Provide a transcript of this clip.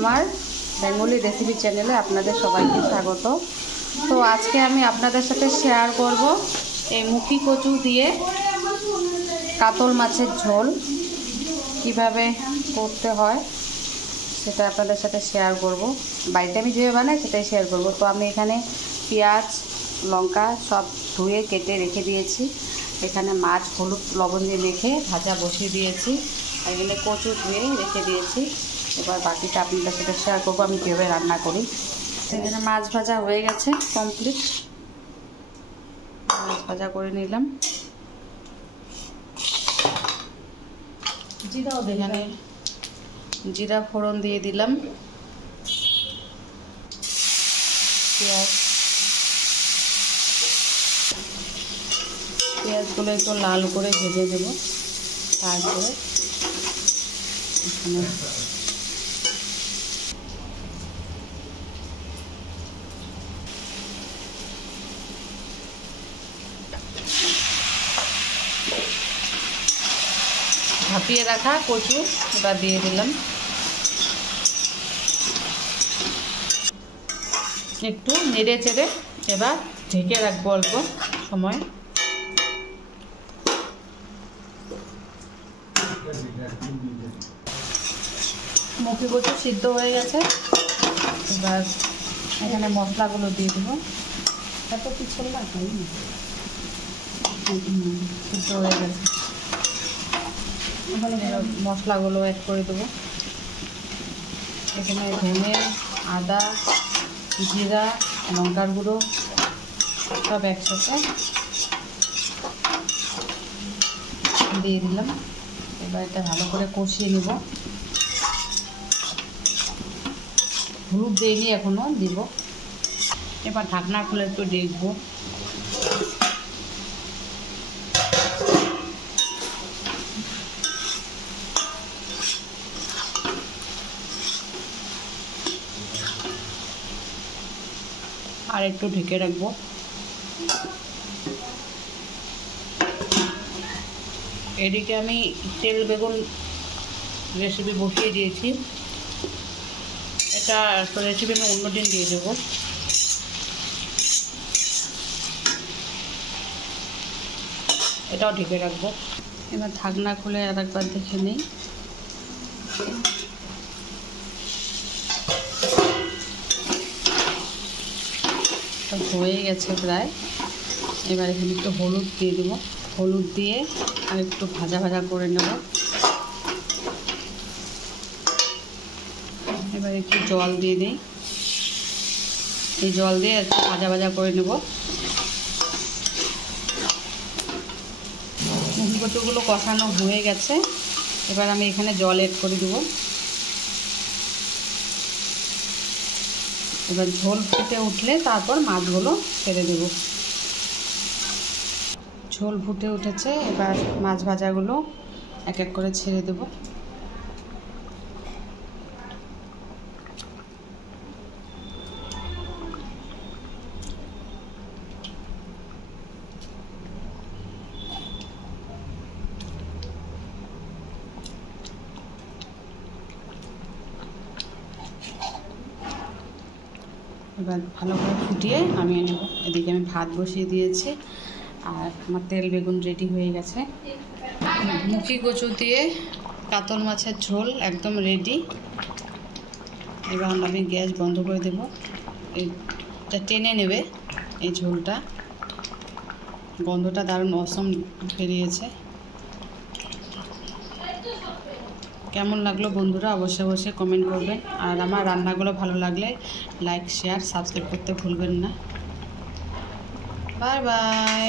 আমার Bengali recipe চ্যানেলে আপনাদের সবাইকে স্বাগত। তো আজকে আমি আপনাদের সাথে শেয়ার করব এই মুখি কচু দিয়ে কাতল মাছের ঝোল কিভাবে করতে হয় সেটা আপনাদের সাথে শেয়ার করব। বাড়িতে আমি যেভাবে বানাই সেটাই শেয়ার করব। তো আমি এখানে পেঁয়াজ লঙ্কা সব ধুয়ে কেটে রেখে দিয়েছি। এখানে মাছ হলুদ লবণ দিয়ে মেখে ভাজা বসিয়ে দিয়েছি। আর এখানে কচু ধুয়ে রেখে দিয়েছি। এবার বাকিটা আপনাদের সাথে শেয়ার করবো আমি কীভাবে রান্না করি। এখানে মাছ ভাজা হয়ে গেছে কমপ্লিট। মাছ ভাজা করে নিলাম। এখানে জিরা ফোড়ন দিয়ে দিলাম। পেঁয়াজগুলো একটু লাল করে ভেজে দেব। তারপরে এখানে ভাপিয়ে রাখা কচু এবার দিয়ে দিলাম। একটু নেড়ে চেড়ে এবার ঢেকে রাখবো অল্প সময়। মুখি কচু সিদ্ধ হয়ে গেছে। এবার এখানে মশলাগুলো দিয়ে দেবো। এত কিছু না সিদ্ধ হয়ে গেছে। এখানে মশলাগুলো অ্যাড করে দেবো। এখানে ধনে আদা জিরা লঙ্কার গুঁড়ো সব একসাথে দিয়ে দিলাম। এবার এটা ভালো করে কষিয়ে নেব। হলুদ দিইনি এখনও, দিব। এবার ঢাকনা খুলে একটু দেখবো। আর একটু ঢেকে রাখবো। এদিকে আমি তেল বেগুন রেসিপি বসিয়ে দিয়েছি। এটা রেসিপি আমি অন্যদিন দিয়ে দেবো। এটাও ঢেকে রাখবো। এবার ঢাকনা খুলে আর একবার দেখে নিই। হয়ে গেছে প্রায়। এবার এখানে একটু হলুদ দিয়ে দেবো। হলুদ দিয়ে আর একটু ভাজা ভাজা করে নেব। এবার একটু জল দিয়ে দিই। এই জল দিয়ে একটু ভাজা ভাজা করে নেব। মুখি কচুগুলো কষানো হয়ে গেছে। এবার আমি এখানে জল এড করে দেবো। এবার ঝোল ফুটে উঠলে তারপর মাছগুলো ছেড়ে দেব। ঝোল ফুটে উঠেছে। এবার মাছ ভাজাগুলো এক এক করে ছেড়ে দেব। এবার ভালো করে ফুটিয়ে নামিয়ে নেব। এদিকে আমি ভাত বসিয়ে দিয়েছি আর আমার তেল বেগুন রেডি হয়ে গেছে। মুখি কচু দিয়ে কাতল মাছের ঝোল একদম রেডি। এবার আমি গ্যাস বন্ধ করে দেব। এটা টেনে নেবে এই ঝোলটা। গন্ধটা দারুণ অসম বেরিয়েছে। কেমন লাগলো বন্ধুরা অবশ্যই অবশ্যই কমেন্ট করবেন। আর আমার রান্নাগুলো ভালো লাগলে লাইক শেয়ার সাবস্ক্রাইব করতে ভুলবেন না। Bye bye.